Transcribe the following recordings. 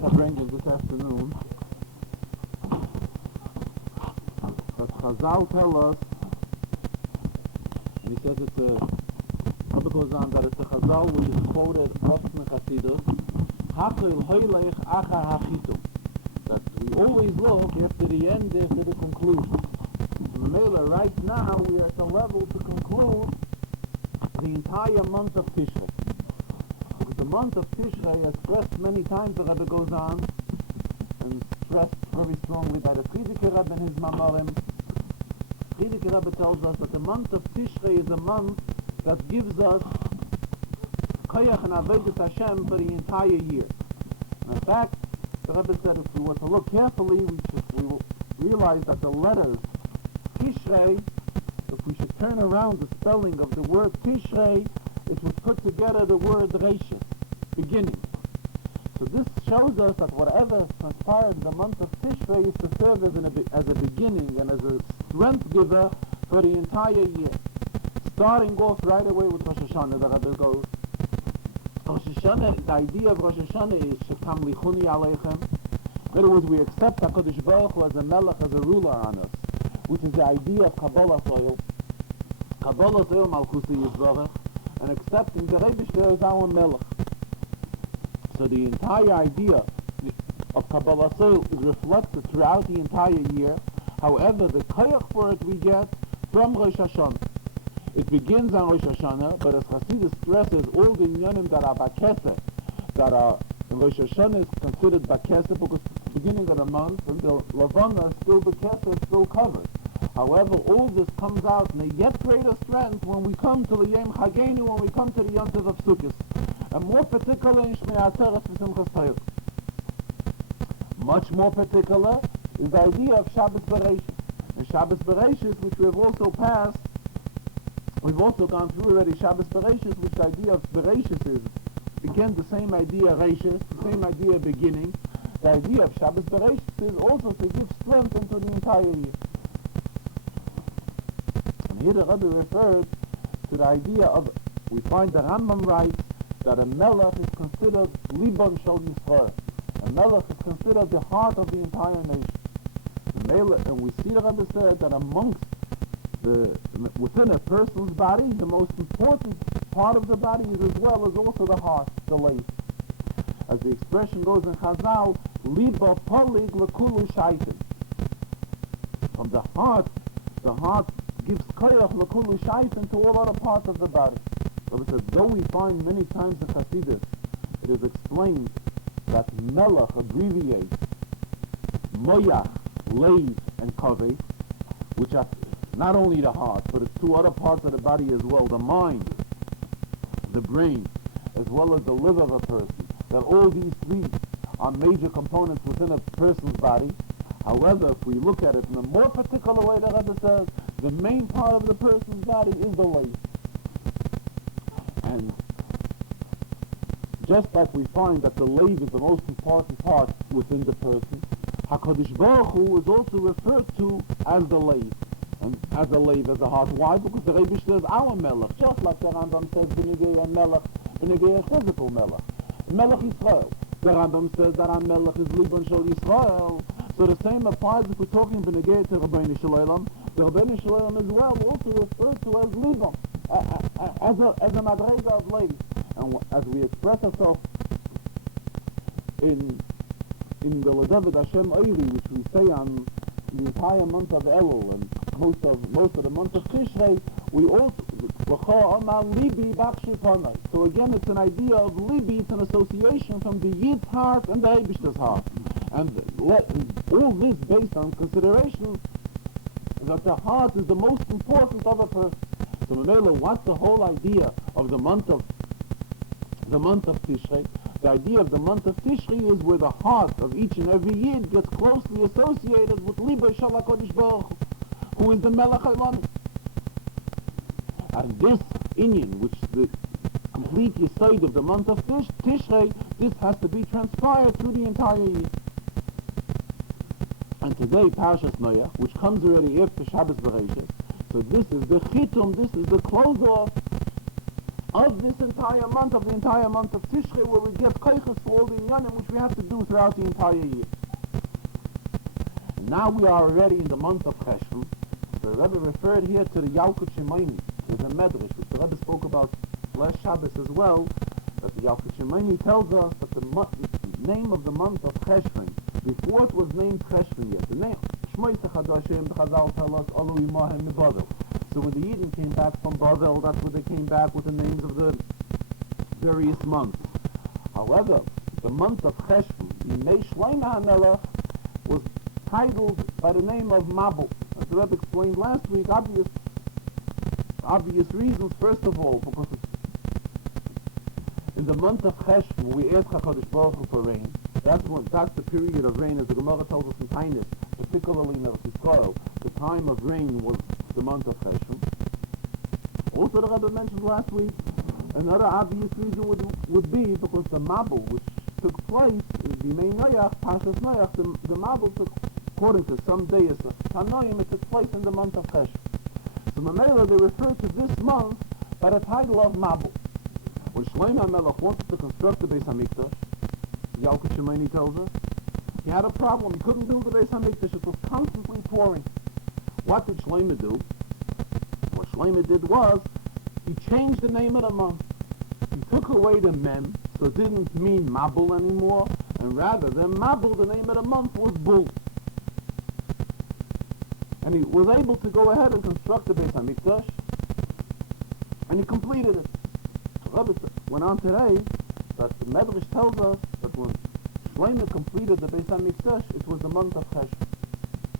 Farbrengen this afternoon that Chazal tell us, and he says it's Rebbe goes on that it's a Chazal which is quoted often in Chassidus, Hachil hoylech achar hachitum, that we always look after the end, after the conclusion. Mela, right now we are at the level to conclude the entire month of Tishrei. Because the month of Tishrei is stressed many times, the Rebbe goes on, and stressed very strongly by the Friedrich Rebbe and his Mamorim. Friedrich Rebbe tells us that the month of Tishrei is a month that gives us Koyach and Avodas Hashem for the entire year. And in fact, the Rebbe said if we were to look carefully, we will realize that the letters Tishrei, if we should turn around the spelling of the word Tishrei, it would put together the word Reishis, beginning. So this shows us that whatever transpired in the month of Tishrei is to serve as a beginning and as a strength giver for the entire year. Starting off right away with Rosh Hashanah, the Rebbe goes, Rosh Hashanah, the idea of Rosh Hashanah is Shekam Lichuni Aleichem. In other words, we accept HaKadosh Baruch Hu as a melech, as a ruler on us, which is the idea of Kabbalah Soil. Kabbalah Soil Malchusi Yisborach, and accepting the Rebbe as our melech. So the entire idea of Kabbalah Soil is reflected throughout the entire year. However, the koyach for it we get from Rosh Hashanah. It begins on Rosh Hashanah, but as Chassidus stresses, all the inyanim that are bakeseh, that are in Rosh Hashanah is considered bakeseh because it's the beginning of the month, and the Lavana is still bakeseh, is still covered. However, all this comes out in a yet greater strength when we come to the Yom Chagenu, when we come to the Yom Tov of Sukkot, and more particular in Shmei Atzeres v'Simchas Torah. Much more particular is the idea of Shabbos Bereshit. And Shabbos Bereshit, which we have also passed, we've also gone through already Shabbos Bereshit, which the idea of Bereshit is, again, the same idea Reishis, the same idea beginning. The idea of Shabbos Bereshit is also to give strength into the entire year. And here the Rebbe referred to the idea of, we find the Rambam writes that a melech is considered Libon Shel Yisrael. A melech is considered the heart of the entire nation. And we see the Rebbe said that amongst within a person's body, the most important part of the body is as well as also the heart, the leif. As the expression goes in Chazal, Liba Polig Lekulu Shaitim. From the heart gives Koyach Lekulu Shaitim to all other parts of the body. So it says, though we find many times in Chassidus, it is explained that Melech abbreviates Moyach, Leiv, and Kaveh, which are not only the heart, but it's two other parts of the body as well, the mind, the brain, as well as the liver of a person, that all these three are major components within a person's body. However, if we look at it in a more particular way, the Rebbe says, the main part of the person's body is the life. And just like we find that the life is the most important part within the person, HaKadosh Baruch Hu is also referred to as the life. And as a leiv, as a heart. Why? Because the Rebbe says our melech, just like the Rambam says B'negei melech, B'negei a physical melech. Melech Yisrael. The Rambam says that our melech is Libon Shel Yisrael. So the same applies if we're talking B'negei to Rabbeinu Shalom. The Rabbeinu Shalom as well also referred to as Libon, as a madrega of leiv. And as we express ourselves in the L'David Hashem Oili, which we say on the entire month of Elul and most of the month of Tishrei, we also so again it's an idea of libi, it's an association from the Yid's heart and the Eibishter's heart, and all this based on consideration that the heart is the most important of a person. So what's the whole idea of the month of Tishrei? The idea of the month of Tishrei is where the heart of each and every Yid gets closely associated with Liba Shel HaKadosh Baruch Hu, who is the Melech HaOlam. And this inyan, which the complete yesod of the month of Tishrei, this has to be transpired through the entire year. And today, Parashas Noach, which comes already after Shabbos Bereshit, so this is the chitum, this is the close-off of this entire month, of the entire month of Tishrei, where we get koiches for all the inyanim which we have to do throughout the entire year. And now we are already in the month of Cheshvan. The Rebbe referred here to the Yalkut Shemaini, to the Medrash, which the Rebbe spoke about last Shabbos as well, that the Yalkut Shemaini tells us that the name of the month of Cheshvan, before it was named Cheshvan yet, the name Shmois HaChadoshim, the Chazal tell us, Alu Imahem Mibavel. So when the Eden came back from Bavel, that's where they came back with the names of the various months. However, the month of Cheshvan, Yimei Shlomo HaMelech, was titled by the name of Mabul. As the Rebbe explained last week, obvious reasons. First of all, because in the month of Cheshvan, we ask HaKadosh Baruch Hu for rain. That's the period of rain, as the Gemara tells us in Tainis, particularly in Eretz Yisrael. The time of rain was the month of Cheshvan. Also, the Rebbe mentioned last week, another obvious reason would be because the Mabul, which took place in Bimei Noach, Pashas Noach, the Mabul took, according to some deis of Tanoim, it took place in the month of Cheshvan. So Mamela, they refer to this month by the title of Mabul. When Shlomo HaMelech wanted to construct the Beis HaMikdash, Yalkut Shemaini tells us, he had a problem. He couldn't build the Beis HaMikdash. It was constantly pouring. What did Shlomo do? What Shlomo did was, he changed the name of the month. He took away the Mem, so it didn't mean Mabul anymore, and rather than Mabul, the name of the month was Bul. And he was able to go ahead and construct the Beis HaMikdash, and he completed it. Rabbi went on today that the Medrash tells us that when Shlomo completed the Beis HaMikdash, it was the month of Cheshvan.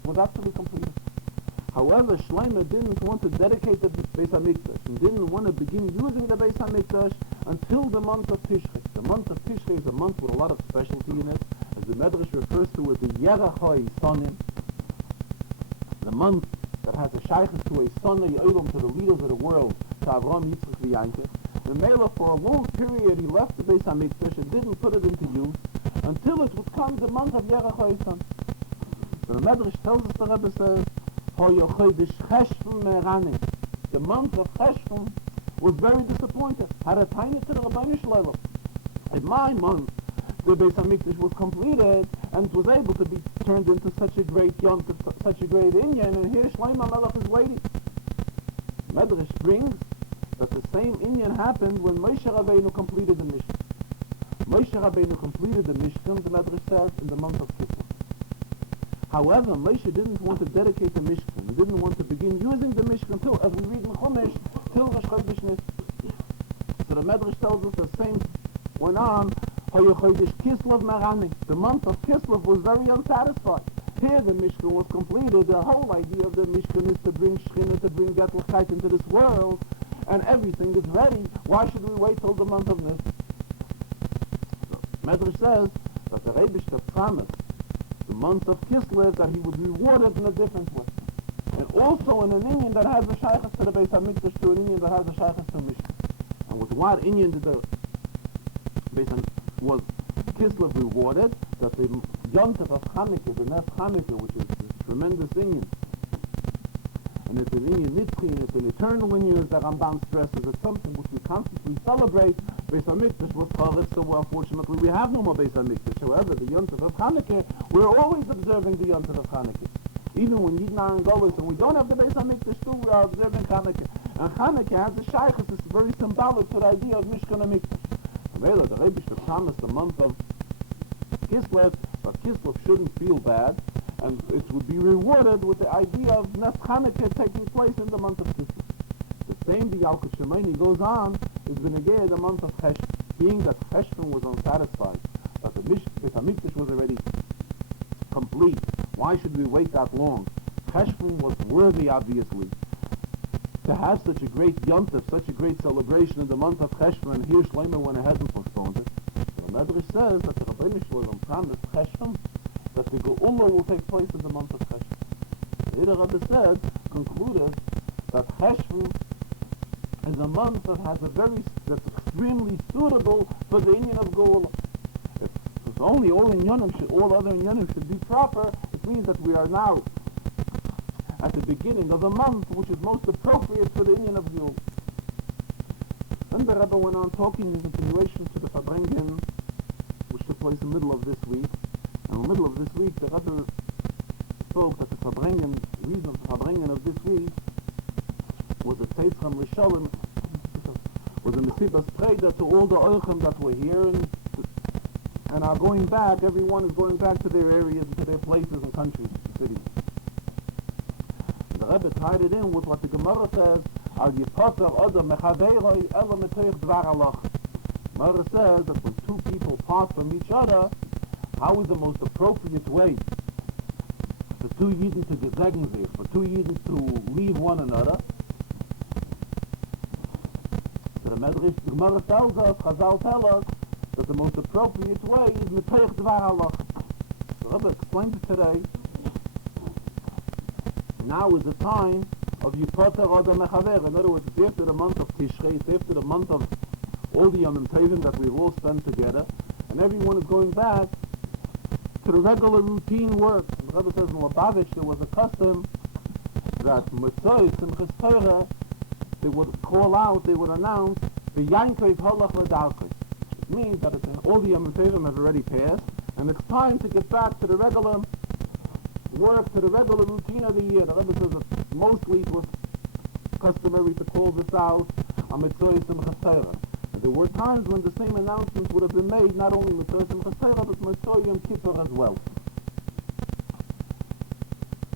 It was actually completed. However, Shlomo didn't want to dedicate the Beis HaMikdash and didn't want to begin using the Beis HaMikdash until the month of Tishrei. The month of Tishrei is a month with a lot of specialty in it, as the Medrash refers to it, the Yerachai Sonim, the month that has a shaykhus to a son of Yolam, to the leaders of the world, to Avraham, Yitzchak, and Yankov. The Mela, for a long period, he left the Beis HaMikdash and didn't put it into use until it would come the month of Yerachai Son. So the Medrash tells us, the Rebbe says, the month of Cheshvan was very disappointed. Had a tiny to the Rabbeinu Shlomo. In my month, the Beis HaMikdash was completed and it was able to be turned into such a great yont, such a great inyan, and here Shlomo HaMelech is waiting. Medrash brings that the same inyan happened when Moshe Rabbeinu completed the Mishkan. Moshe Rabbeinu completed the Mishkan, the Medrash says, in the month of Kislev. However, Moshe didn't want to dedicate the Mishkan, he didn't want to begin using the Mishkan till, as we read in Chumash, till Rosh Chodesh Nisan. So the Medrash tells us the same went on, the month of Kislev was very unsatisfied. Here the Mishkan was completed. The whole idea of the Mishkan is to bring Shechina, to bring Getlichkeit into this world, and everything is ready. Why should we wait till the month of Nisan? So, Medrash says that the Rebbe promised the month of Kislev that he would be rewarded in a different way. And also in an inyan that has a shaykhus to the Beis HaMikdash, to an inyan that has a shaykhus to Mishkan. And with what inyan did the Beis HaMikdash was Kislev rewarded? That the Yontif of Chanukah, the Nes Chanukah, which is a tremendous inyan, and it's an inyan nitzchi, and it's an eternal inyan, as the Rambam stresses, it's something which we constantly celebrate. Beis HaMikdash was charetz, so unfortunately we have no more Beis HaMikdash. However, the Yontif of Chanukah, we're always observing the Yontif of Chanukah. Even when Yidden are in Golis and we don't have the Beis HaMikdash, still we are observing Chanukah. And Chanukah has a shaykhus, it's very symbolic for the idea of Mishkan and Mikdash. The Rebbe promised the month of Kislev, but Kislev shouldn't feel bad, and it would be rewarded with the idea of Nes Chanukah taking place in the month of Kislev. The same the Yalkut Shemaini goes on, is Benegei the month of Cheshvan, being that Cheshvan was unsatisfied, that the Beis HaMikdash was already complete. Why should we wait that long? Cheshvan was worthy, obviously, to have such a great yontif, such a great celebration in the month of Cheshvan, and here Shlomo went ahead and postponed it. So the Medrash says that the Rabbeinu Shlomo promised Cheshvan that the Geula will take place in the month of Cheshvan. The Rebbe said, concluded, that Cheshvan is a month that has that's extremely suitable for the inyan of Geula. If only all other inyanim should be proper, it means that we are now at the beginning of a month which is most appropriate for the inyan of Geula. Then the Rebbe went on talking in continuation to the Farbrengen, which took place in the middle of this week. And in the middle of this week, the Rebbe spoke that the Farbrengen, the reason of the Farbrengen of this week was a Tzeitzchem Risholim, was a Nesibas Preda to all the Oichem that were here and are going back. Everyone is going back to their areas, to their places and countries, cities. The Rebbe tied it in with what the Gemara says, Al Yipoter Oda Mechaveiroi Ela Metoich Dvar Alach. Gemara says that when two people part from each other, how is the most appropriate way for two Yidden to gesegnen sich, for two Yidden to leave one another? The Gemara tells us, Chazal tell us, that the most appropriate way is Metoich Dvar Alach. The Rebbe explained it today. Now is the time of Yipoter Oda Mechaver. In other words, it's after the month of Tishrei, it's after the month of all the Yom Tovim that we've all spent together, and everyone is going back to the regular routine work. The Rebbe says in Lubavitch there was a custom that Motzoi, Simchas Torah, they would call out, they would announce, the Yankov Holach L'Darkei. It means that all the Yom Tovim have already passed, and it's time to get back to the regular work, to the regular routine of the year. The Rebbe says that mostly it was customary to call this out on Mitzvah Simchas Torah. And there were times when the same announcements would have been made, not only Mitzvah Simchas Torah, but Mitzvah Yom Kippur as well.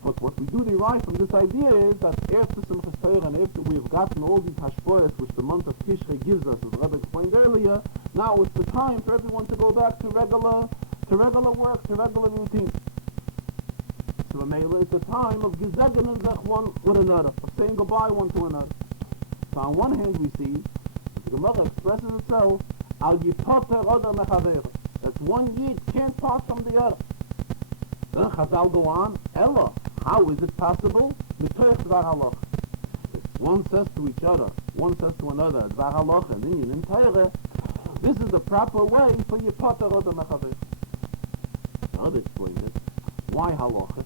But what we do derive from this idea is that after Simchas Torah and after we have gotten all these hashpoyas which the month of Tishrei gives us, as the Rebbe explained earlier, now it's the time for everyone to go back to regular work, to regular routine. So it's a time of gesegnen sich one with another, of saying goodbye one to another. So on one hand we see, the Gemara expresses itself, Al Yipoter Oda Mechaver, that one Yid can't part from the other. Then Chazal go on, Ella, how is it possible? Mitoich Dvar Halach. If one says to each other, one says to another, Dvar Halach, and Inyan in Torah, this is the proper way for Yipoter Oda Mechaver. How to explain this? Why Halacha?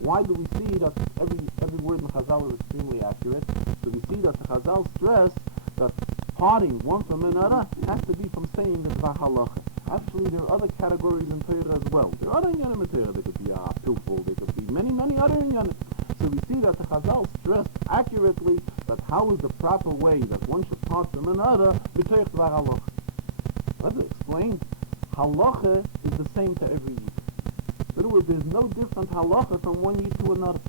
Why do we see that every word in Chazal is extremely accurate? So we see that the Chazal stress that parting one from another has to be from saying the Dvar Halacha. Actually, there are other categories in Torah as well. There are other inyanim in Torah. There could be a pilful, there could be many other inyanim. So we see that the Chazal stressed accurately that how is the proper way that one should part from another b'toich Dvar Halacha. Let's explain. Halacha is the same to every Yid. In other words, there's no different halacha from one Yid to another.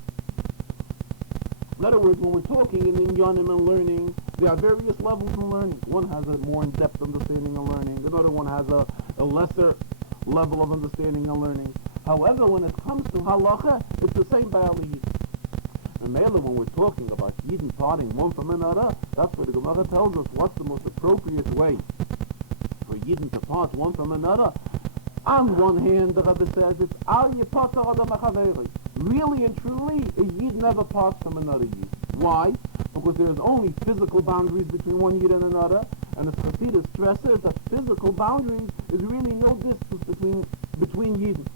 In other words, when we're talking in inyanim and learning, there are various levels in learning. One has a more in-depth understanding of learning. Another one has a lesser level of understanding and learning. However, when it comes to halacha, it's the same by all Yid. And mainly when we're talking about Yidden parting one from another, that's where the Gemara tells us what's the most appropriate way for Yidden to part one from another. On one hand, the Rebbe says it's Al Yipoter Oda Mechaveiroi. Really and truly, a Yid never parts from another Yid. Why? Because there is only physical boundaries between one Yid and another, and the Chassidus stresses that physical boundaries is really no distance between Yidden.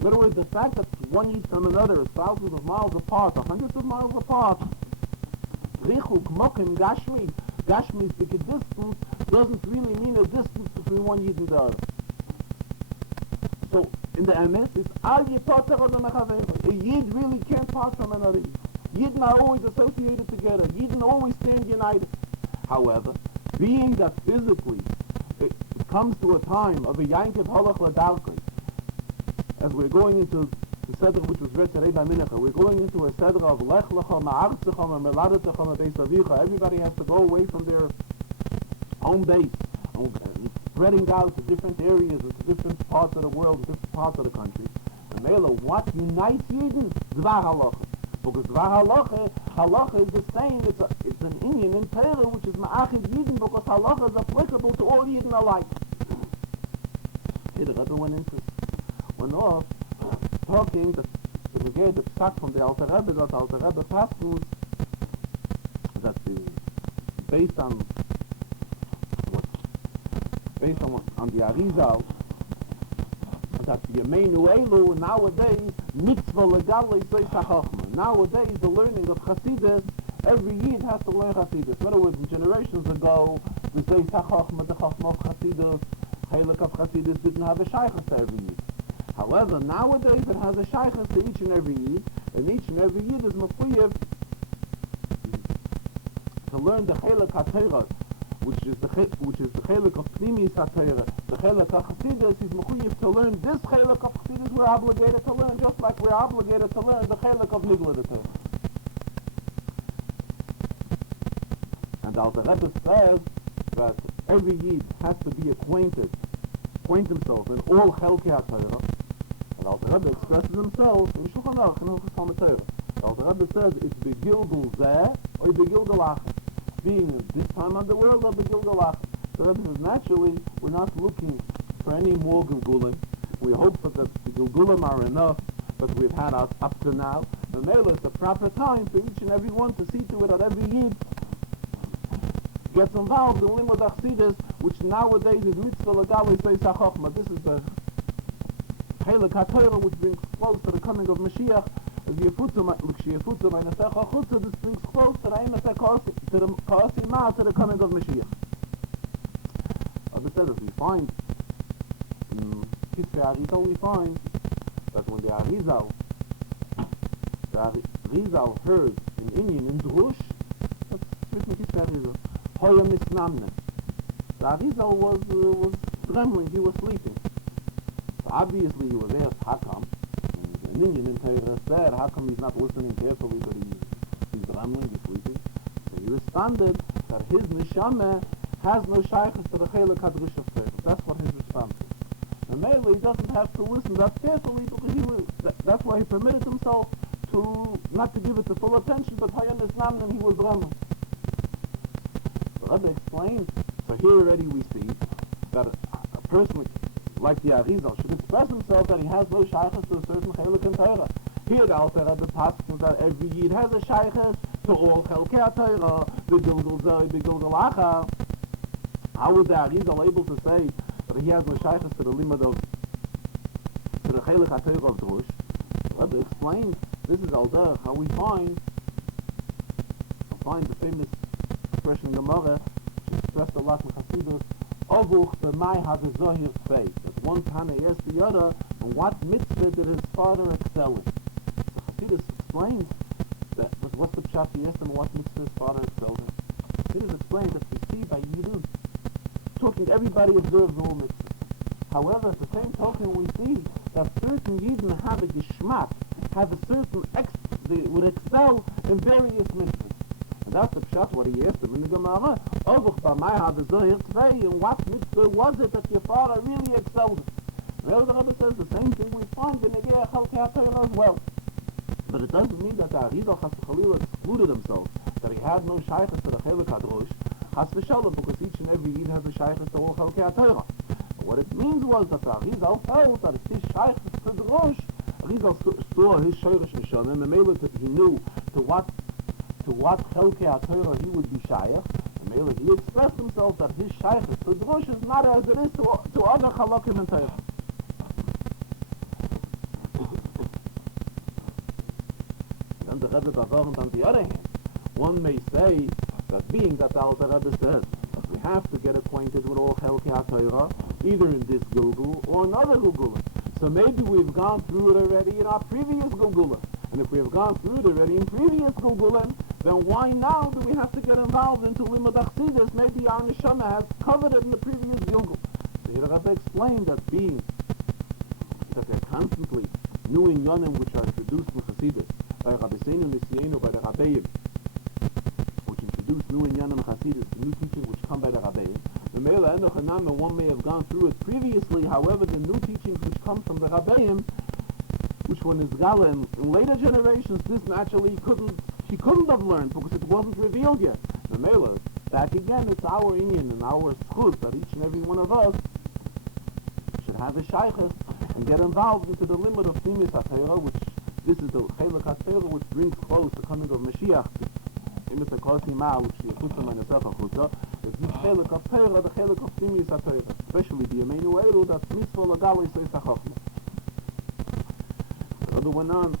In other words, the fact that one Yid from another is thousands of miles apart, or hundreds of miles apart, Richuk, Mokim, Gashmi, Gashmi's big distance doesn't really mean a distance between one Yid and the other. So, in the MS, it's Al Yipoter Oda Mechaveiroi. A Yid really can't part from another Yid. Yidden are always associated together. Yidden always stand united. However, being that physically it comes to a time of a Yankov Holach L'Darkei, as we're going into the Seder which was read today by Mincha, we're going into a Seder of Lech Lecha Ma'artzecha Ma'meladetecha Ma'beis Avicha. Everybody has to go away from their home base, spreading out to different areas, to different parts of the world, different parts of the country. And Mela, what unites Yidden? Dvar Halacha. Because Dvar Halacha is the same, it's an inyan in Torah which is Ma'achid Yidden, because Halacha is applicable to all Yidden alike. Here the Rebbe went off talking that the psak from the Alter Rebbe, that Alter Rebbe passes that based on the Arizal, that the Yemeinu Elu nowadays mitzvah legalei sois hachachma. Nowadays the learning of Chassidus, every Yid has to learn Chassidus. In other words, generations ago, We say Tachachma, the Chachma of Chassidus, Chelik of Chassidus didn't have a Shaykhs to every Yid. However, nowadays it has a Shaykhs to each and every Yid, and each and every Yid is Mechuyev to learn the Chelik HaTorah, which is the Chelik of Pnimis HaTorah, the Chelik of Chassidus. He's Mechuyev to learn this Chelik of Chassidus we're obligated to learn, just like we're obligated to learn the Chelik of Nigla the Torah. And the Rebbe says that every Yid has to be acquaint himself in all Chelkei HaTorah. And the Rebbe expresses himself in Shulchan Aruch and Hilchos Talmud Torah. The Rebbe says it's begilgul zeh or begilgul achas. Being this time on the world of begilgul achas. The Rebbe says naturally we're not looking for any more gilgulim. We hope that the gilgulim are enough that we've had up to now. The Mela is the proper time for each and every one to see to it that every Yid gets involved in Limud Achsidus, which nowadays is Mitzvah Legalei Seisach Chochma. This is the Chelik HaTorah, which brings close to the coming of Mashiach. As Yefutzah, this brings close to the Emes Ka'asi Ma, to the coming of Mashiach. As I said, as we find in Kitzvei Arizal, we find that when the Arizal heard an Inyan in Drush, that's written in Kitzvei Arizal, Hoya Misnamne. The Arizal was trembling, he was sleeping. So obviously he was asked, how come? And the Inyan in Torah said, how come he's not listening carefully, but he's trembling, he's sleeping? So he responded that his Neshama has no shaykhs to the Chelik HaDrush of Torah. That's what his response is. And mainly he doesn't have to listen that carefully, because that's why he permitted himself to not to give it the full attention, but Hoya Misnamne, he was trembling. Rebbe explains, so here already we see that a person like the Arizal should express himself that he has no shaykhs to a certain Chelik in Torah. Here the Alter Rebbe passes that every Yid has a shaykhs to all Chelkei HaTorah, the Gilgul Zeh, the Gilgul Acha. How was the Arizal able to say that he has no shaykhs to the limud of, to the Chelik HaTorah of Drush? Rebbe explains, this is Alder, how we find the famous expression in Gemara, which is expressed a lot in Chassidus, Ovuch b'mai ha'dezohir fei. That one Tana asked the other, on what mitzvah did his father excel in? So Chassidus explains that, what's the pshat he asked him, what mitzvah his father excelled in? Chassidus explains that we see by Yidus, talking everybody observes all mitzvahs. However, at the same token we see that certain Yidden have a geschmack, have a certain they would excel in various mitzvahs. And that's the pshat what he asked him in the Gemara. Ovuch b'mai ha'dezohir tvei, and what mitzvah was it that your father really excelled in? Well, the Rebbe says the same thing we find in the Chelkei HaTorah as well. But it doesn't mean that the Arizal Chas v'Chalila excluded himself, that he had no shaykhs to the Chelik HaDrush, Chas v'Shalom, because each and every Yid has a shaykhs to all Chelkei HaTorah. What it means was that the Arizal felt that if his shaykhs to the Drush, Arizal saw his shaykhs Nishanim, and maybe he knew to what Chelkei HaTorah he would be shaykh, and maybe he expressed himself that his shaykhs to Drush is not as it is to other Chalakim and Torah. Then the Rebbe Davarant on the other hand, one may say that being that the Alter Rebbe says that we have to get acquainted with all Chelkei HaTorah, either in this Gilgul or another Gilgulim. So maybe we've gone through it already in our previous Gilgulim. And if we have gone through it already in previous Gilgulim, then why now do we have to get involved into Limud Achsidus? Maybe our Neshama has covered it in the previous Gilgul. So here Rebbe explained that being that they're constantly new inyanim which are introduced in Chassidus by Rabbi Seinu Nisienu, by the Rabbeim, which introduce new inyanim Chassidus, the new teaching which come by the Rabbeim. The Meila Enoch Hanam, one may have gone through it previously, however, the new teachings which come from the Rabbeim, which were Nizgala in later generations, this naturally he couldn't have learned because it wasn't revealed yet. The Meila, back again, it's our inyan and our schut that each and every one of us should have a shaykhs and get involved into the limit of Pnimis HaTorah, which this is the Chelik HaTorah which brings close the coming of Mashiach. Emes Ka'asi Ma, which the Yefutzah Menesach HaChutza, is the Chelik HaTorah, the Chelik of Pnimis HaTorah, especially the Yemeinu Eilu, that's Mitzvah Legalei Seisach Chochma. The Rebbe went on.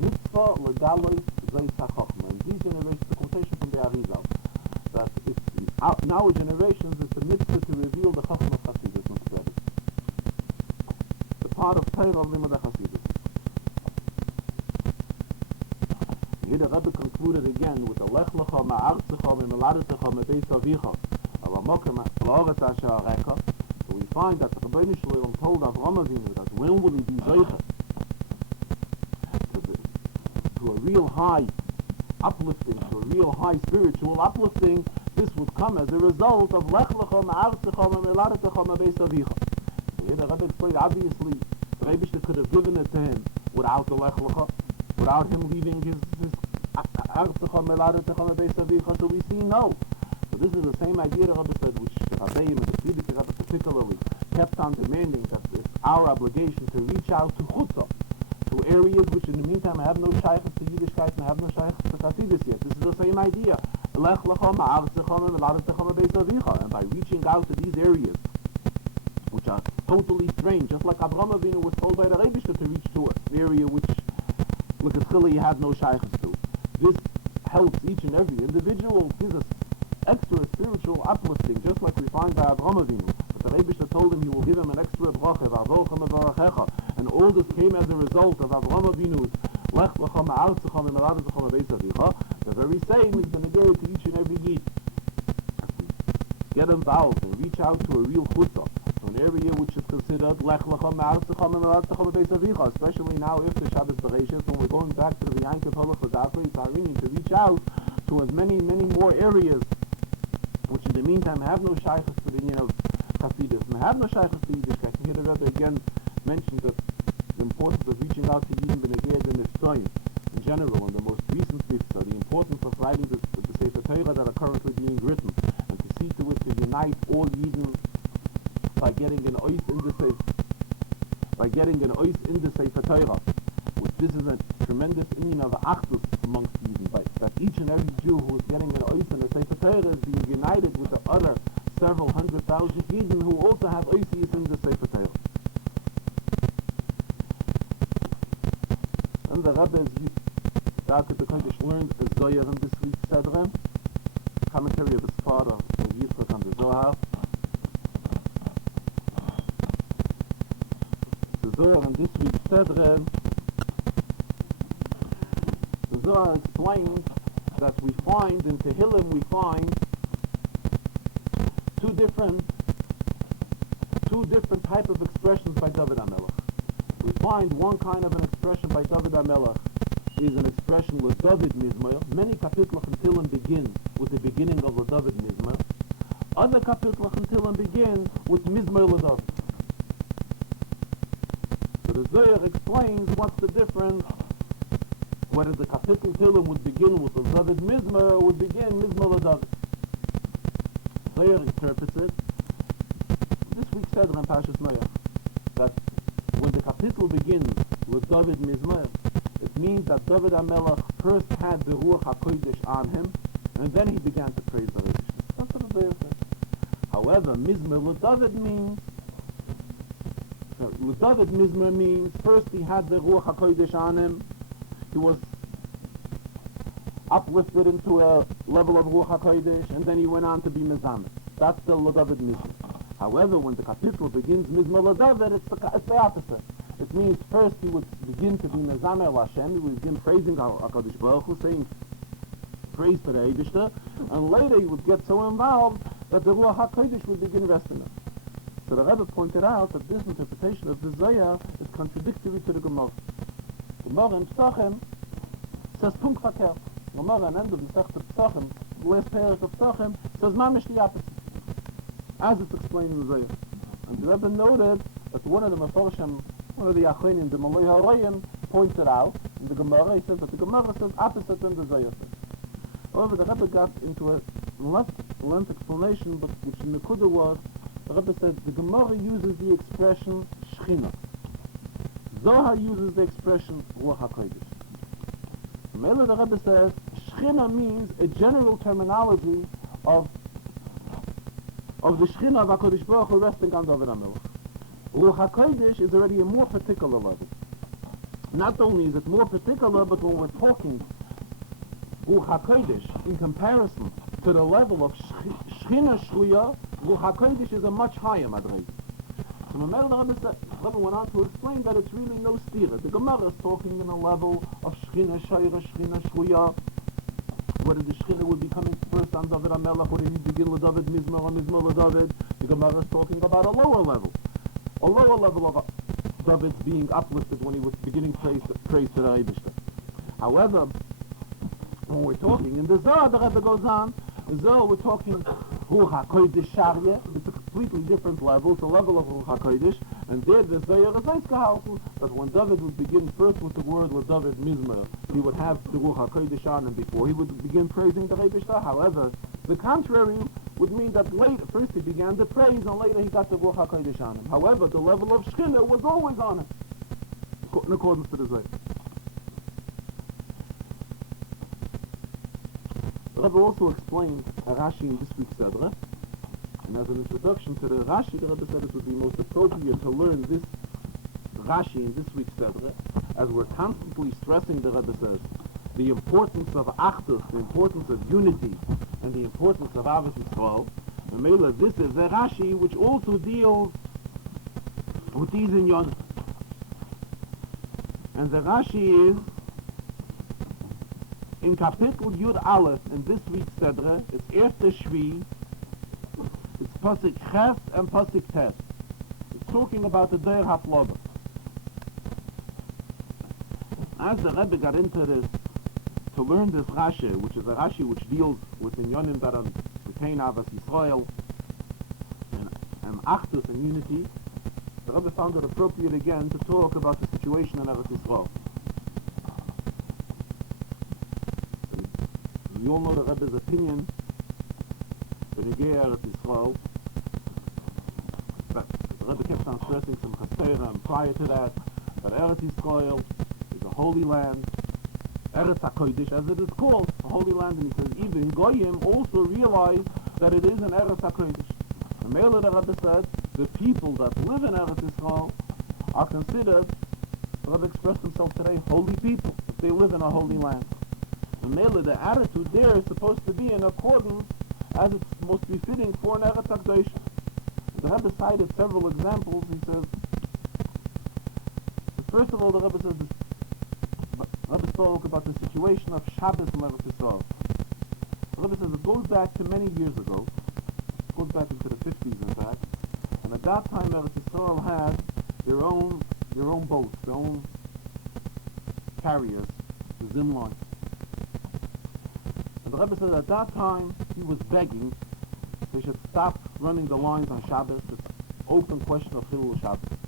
Mitzvah Legalei Zeis HaChochma. In these generations, the quotation from the Arizal, that it's in our generations, it's the mitzvah to reveal the Chochma of Hasidus and spread it. The part of Torah of Limud HaChasidus. Here the Rebbe concluded again with the Lech Lecha Ma'artzecha Me'Meladetecha Me'Beis Avicha Alamokem La'oretz Asher Areka. So we find that the Rebbeinu Shalom told Avraham Avinu that when will he be Zoicha to a real high uplifting, to a real high spiritual uplifting, this would come as a result of Lech Lecha Ma'artzecha Me'Meladetecha Me'Beis Avicha. So here the Rebbe explained, obviously, the Rebbe could have given it to him without the Lech Lecha, without him leaving his Artzecha Me'Meladetecha Me'Beis Avicha. So we see no. So this is the same idea the Rebbe said, which Rabbeim and the Frierdiker Rebbe particularly kept on demanding, that it's our obligation to reach out to Chutza, to areas which in the meantime have no shaykhs to Yiddishkeit and have no shaykhs to Chassidus yet. This is the same idea. Lech Lecha Ma'artzecha Me'Meladetecha Me'Beis Avicha. And by reaching out to these areas, which are totally strange, just like Avraham Avinu was told by the Rebbe to reach to an area which L'Katchila you have no shaykhs to. This helps each and every individual, gives us extra spiritual uplifting, just like we find by Avraham Avinu. But the Rebbe told him he will give him an extra bracha, and all this came as a result of Avraham Avinu's Lech Lecha Ma'artzecha Me'Meladetecha Me'Beis Avicha. The very same is the negate to each and every Yid. Get involved and reach out to a real chutzah, to an area which is considered Lech Lecha Ma'artzecha Me'Meladetecha Me'Beis Avicha, especially now after Shabbos Bereshis, when we're going back to the Yankiv Halach L'Dafri, it's our meaning to reach out to as many more areas which in the meantime have no shaykhs to the union of Hasidus and have no shaykhs to Yiddishkeit. And here the Rebbe again mentioned that the importance of reaching out to Yidden B'Neged and Nishtoim in general, and the most recent mitzvah, the importance of writing the Sefer Torah that are currently being written, and to see to it to unite all Yidden by getting an ois in the Sefer Torah. This is a tremendous union of achdus amongst Yidden, that each and every Jew who is getting an ois in the Sefer Torah is being united with the other several 100,000 Yidden who also have oisies in the Sefer Torah. And the Rebbe the Kodesh learned a Zohar in this week's Chazarah, commentary of his father, Yitzchak on the Zohar. The Zohar in this week's Chazarah, the Zohar explains that we find in Tehillim two different type of expressions by David HaMelech. We find one kind of an expression by David HaMelech is an expression with David Mizmor. Many kapitlos in Tehillim begin with the beginning of the David Mizmor. Other kapitlos in Tehillim begin with Mizmor LeDavid. So the Zohar explains what's the difference, whether the kapitel Tehillim would begin with the David Mizmor or would begin Mizmor LeDavid. Zohar interprets it. This week said in Parshas Noach that when the kapitel begins with David Mizmor, it means that David HaMelech first had the Ruach HaKodesh on him, and then he began to praise the Rebbe. That's what the Zohar says. However, Mizmor LeDavid means first he had the Ruach HaKodesh on him, he was uplifted into a level of Ruach HaKodesh, and then he went on to be Mizamet. That's the LeDavid Mizmor. However, when the kapitel begins Mizmor LeDavid, it's the opposite. It means first he would begin to be Mizamet El Hashem, he would begin praising HaKadosh Baruch Hu, saying praise to the Eibishter, and later he would get so involved that the Ruach HaKodesh would begin resting him. So the Rebbe pointed out that this interpretation of the Zohar is contradictory to the Gemara. Gemara in Psachim says Punkt Verkehr. Gemara at the end of the Sechta Psachim, the last parak of Psachim, says Mamish the opposite, as it's explained in the Zohar. And the Rebbe noted that one of the Mefarshim, one of the Achronim, the Malay HaRoyim, pointed out in the Gemara, he says that the Gemara says opposite than the Zohar says. However, the Rebbe got into a length explanation, but which in the Kudah was, the Rebbe said the Gemara uses the expression Shechina. Zohar uses the expression Ruach HaKodesh. Mele the Rebbe says Shechina means a general terminology of the Shechina of HaKadosh Baruch Hu resting on David HaMelech. Ruach HaKodesh is already a more particular level. Not only is it more particular, but when we're talking Ruach HaKodesh, in comparison to the level of Shechina Shluya, Ruach HaKodesh is a much higher Madrega. So the Rebbe went on to explain that it's really no stira. The Gemara is talking in a level of Shechina Shayra, Shechina Shluya, whether the Shechina would be coming first on David HaMelech, or did he begin with David Mizmor, or Mizmor with David. The Gemara is talking about a lower level of David's being uplifted when he was beginning praise to the Eibishter. However, when we're talking in the Zohar, the Rebbe goes on, in Zohar we're talking Ruach HaKodesh Sharia. It's a completely different level. It's a level of Ruach HaKodesh, and there the Zohar is ausgehalten. But when David would begin first with the word with David Mizmor, he would have the Ruach HaKodesh on him before he would begin praising the Eibishter. However, the contrary would mean that later, first he began the praise, and later he got the Ruach HaKodesh on him. However, the level of Shechina was always on him, in accordance to the Zohar. The Rebbe also explained a Rashi in this week's Chazarah, and as an introduction to the Rashi, the Rebbe said it would be most appropriate to learn this Rashi in this week's Chazarah, as we're constantly stressing, the Rebbe says, the importance of Achdus, the importance of unity, and the importance of Avos Yisrael. And Mela, this is a Rashi which also deals with these inyonim. And the Rashi is in Kapitel Yud Aleph in this week's Sedra. It's Erste Shvi. It's Pasuk Ches and Pasuk Tes. It's talking about the Deir HaFloba. As the Rebbe got into this, to learn this Rashi, which is a Rashi which deals with inyonim that retain Avos Yisrael and Achdus and unity, the Rebbe found it appropriate again to talk about the situation in Eretz Yisrael. We all know the Rebbe's opinion in Eretz Yisrael, but the Rebbe kept on stressing some Chazarah, and prior to that Eretz Yisrael is a holy land, Eretz HaKodesh, as it is called, a holy land, and he says even Goyim also realize that it is an Eretz HaKodesh. The Mele, the Rebbe said, the people that live in Eretz Yisrael are considered, the Rebbe expressed himself today, holy people, if they live in a holy land. The Mele, the attitude there is supposed to be in accordance as it's most befitting for an Eretz HaKodesh. The Rebbe cited several examples. He says, first of all, the Rebbe says, the Rebbe spoke about the situation of Shabbos in Eretz Yisrael. The Rebbe says it goes back to many years ago. It goes back into the 50s, in fact. And at that time, Eretz Yisrael had their own boats, their own carriers, the Zimlon. And the Rebbe said at that time he was begging they should stop running the lines on Shabbos. It's open question of Chilul Shabbos.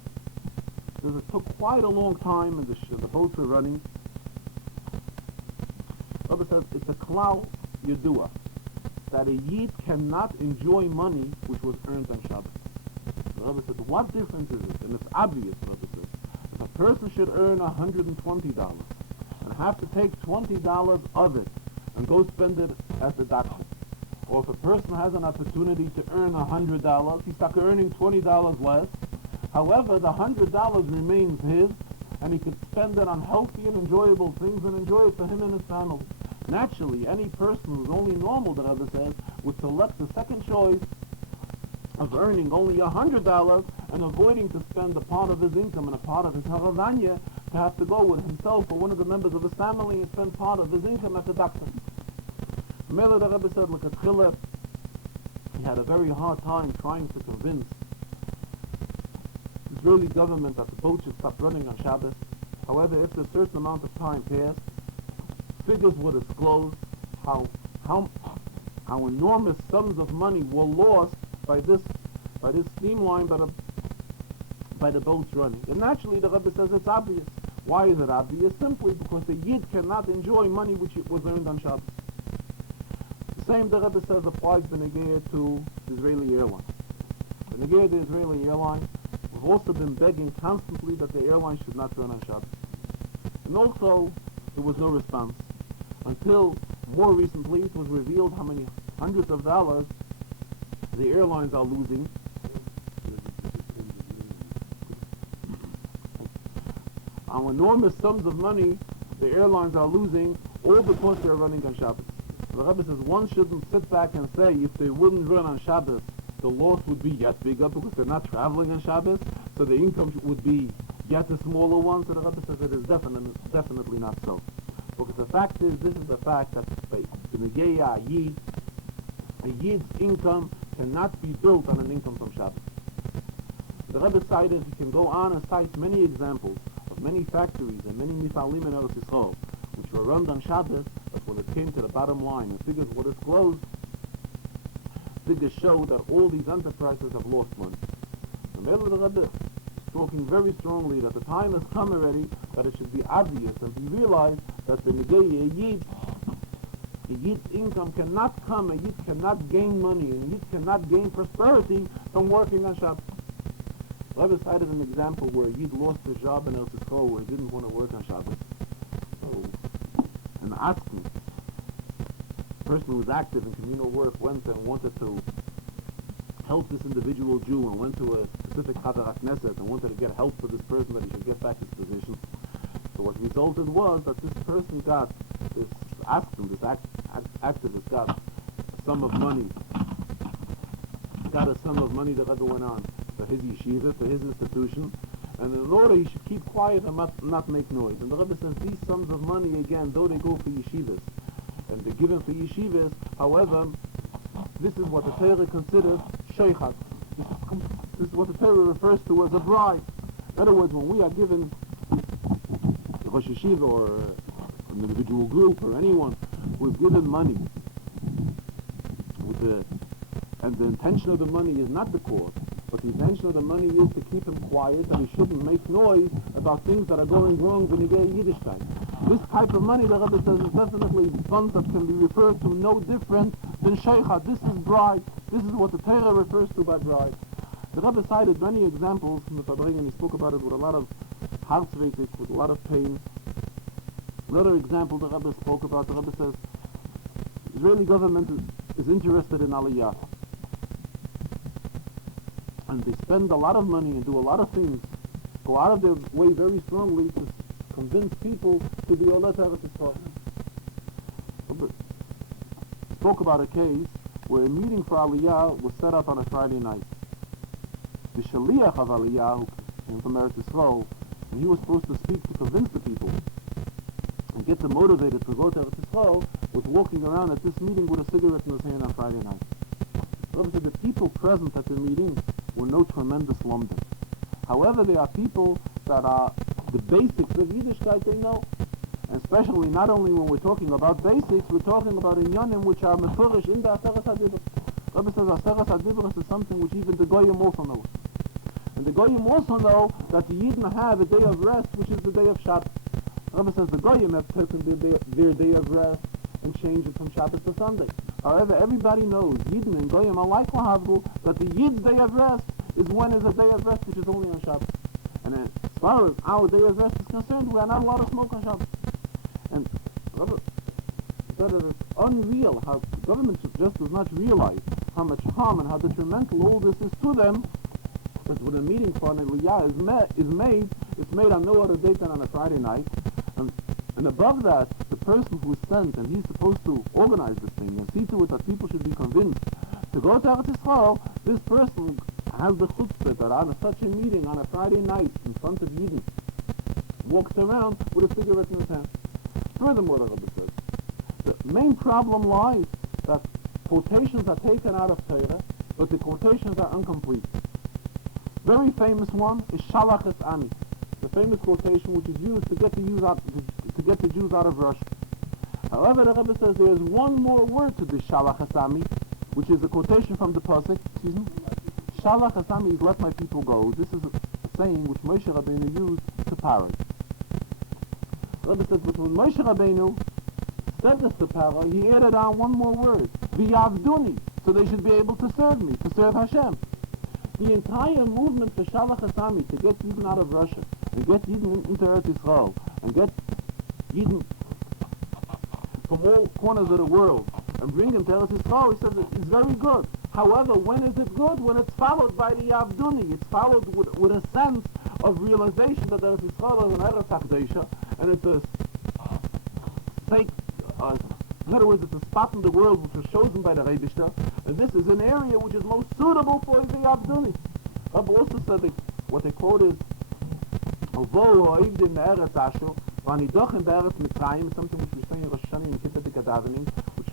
Because it took quite a long time, and the boats were running. The Rebbe says it's a klal yedua that a yid cannot enjoy money which was earned on Shabbos. The Rebbe said, what difference is it? And it's obvious, the Rebbe says. If a person should earn $120 and have to take $20 of it and go spend it at the doctor, or if a person has an opportunity to earn $100, he's stuck earning $20 less. However, the $100 remains his, and he could spend it on healthy and enjoyable things and enjoy it for him and his family. Naturally, any person who's only normal, the Rebbe says, would select the second choice of earning only $100 and avoiding to spend a part of his income and a part of his haravanya to have to go with himself or one of the members of his family and spend part of his income at the doctor. Mele, the Rebbe said, look at Chilep, he had a very hard time trying to convince the Israeli government that the boat should stop running on Shabbos. However, after a certain amount of time passed, figures were disclosed how enormous sums of money were lost by this steam line by the boats running. And naturally, the Rebbe says it's obvious. Why is it obvious? Simply because the Yid cannot enjoy money which was earned on Shabbos. The same, the Rebbe says, applies b'negea to the Israeli airline. B'negea to the Israeli airline, we've also been begging constantly that the airline should not run on Shabbos. And also, there was no response. Until more recently, it was revealed how many hundreds of dollars the airlines are losing. How enormous sums of money the airlines are losing all because they're running on Shabbos. The Rebbe says one shouldn't sit back and say if they wouldn't run on Shabbos, the loss would be yet bigger because they're not traveling on Shabbos, so the income would be yet a smaller one. So the Rebbe says it is definitely not so. Because the fact is, this is the fact that the Negeya a Yid's income cannot be built on an income from Shabbos. The Rebbe cited, you can go on and cite many examples of many factories and many mifalim in Eretz Yisrael, which were run on Shabbos, but when it came to the bottom line and figures what is closed, figures show that all these enterprises have lost money. The Rebbe is talking very strongly that the time has come already that it should be obvious and be realized that the Negei, a Yid's income cannot come, a Yid cannot gain money, and a Yid cannot gain prosperity from working on Shabbos. Rebbe cited an example where a Yid lost his job in Eretz Yisrael where he didn't want to work on Shabbos. So, and asked me, the person who was active in communal work went and wanted to help this individual Jew and went to a specific Chazarah and wanted to get help for this person that he should get back his position. So what resulted was that this person got this activist got a sum of money. Got a sum of money that Rebbe went on for his yeshiva, for his institution, and in order he should keep quiet and not make noise. And the Rebbe says these sums of money, again, though they go for yeshivas, and they're given for yeshivas, however, this is what the Torah considers sheichat. This is what the Torah refers to as a bribe. In other words, when we are given a Rosh Yeshiva or an individual group or anyone who is given money, and the intention of the money is not the cause, but the intention of the money is to keep him quiet and he shouldn't make noise about things that are going wrong when you get Yiddishkeit. This type of money, the Rebbe says, is definitely funds that can be referred to no different than sheichat. This is bribe. This is what the Torah refers to by bribe. The Rebbe cited many examples from the Farbrengen. He spoke about it with a lot of heartsveitig, with a lot of pain. Another example the Rebbe spoke about, the Rebbe says, Israeli government is interested in Aliyah. And they spend a lot of money and do a lot of things, go out of their way very strongly to convince people to be Olet Eretz Yisrael. Spoke about a case where a meeting for Aliyah was set up on a Friday night. The Shaliach of Aliyah, who came from Eretz Yisrael, and he was supposed to speak to convince the people and get them motivated to go to Eretz Yisrael, was walking around at this meeting with a cigarette in his hand on Friday night. So the people present at the meeting were no tremendous lumpen. However, there are people that are the basics of Yiddishkeit they know. And especially not only when we're talking about basics, we're talking about inyanim which are mefurish in the Aseres HaDibros. Rebbe says Aseres HaDibros is something which even the Goyim also knows. And the Goyim also know that the Yidden have a day of rest, which is the day of Shabbos. Rebbe says the Goyim have taken their day of rest and changed it from Shabbos to Sunday. However, everybody knows, Yidden and Goyim are like Lahavdul, that the Yid's day of rest is when is a day of rest which is only on Shabbos. And as far as our day of rest is concerned, we are not allowed to smoke on Shabbos. And Rebbe said that it's unreal how the government just does not realize how much harm and how detrimental all this is to them, that when a meeting for an Aliyah is made, it's made on no other date than on a Friday night. And above that, the person who is sent and he's supposed to organize this thing and see to it that people should be convinced to go to Eretz Yisrael, this person has the chutzpah that on such a meeting on a Friday night in front of Yidden walks around with a cigarette in his hand. Furthermore, the Rebbe says, the main problem lies that quotations are taken out of Torah, but the quotations are incomplete. Very famous one is Shalach es Ami, the famous quotation which is used to get the Jews out of Russia. However, the Rebbe says there is one more word to this Shalach es Ami, which is a quotation from the pasuk. Shalach es Ami is let my people go. This is a saying which Moshe Rabbeinu used to Paro. The Rebbe says, but when Moshe Rabbeinu said this to Paro, he added on one more word, V'yavduni, so they should be able to serve me, to serve Hashem. The entire movement for Shalach es Ami, to get Yidden out of Russia, and get Yidden into Eretz Yisrael, and get Yidden from all corners of the world, and bring them to Eretz Yisrael, he says it's very good. However, when is it good? When it's followed by the Yavduni. It's followed with a sense of realization that Eretz Yisrael is an Eretz HaKdesha, and it's a in other words, it's a spot in the world which was chosen by the Rebbeishter, and this is an area which is most suitable for the Avduni. Rebbe also said that what they quote is, although Ha'ivd in the Eretz Ashur, V'anidoch in the Eretz Mitzrayim, something which we say in Rosh Hashanah and Kippur Davening, which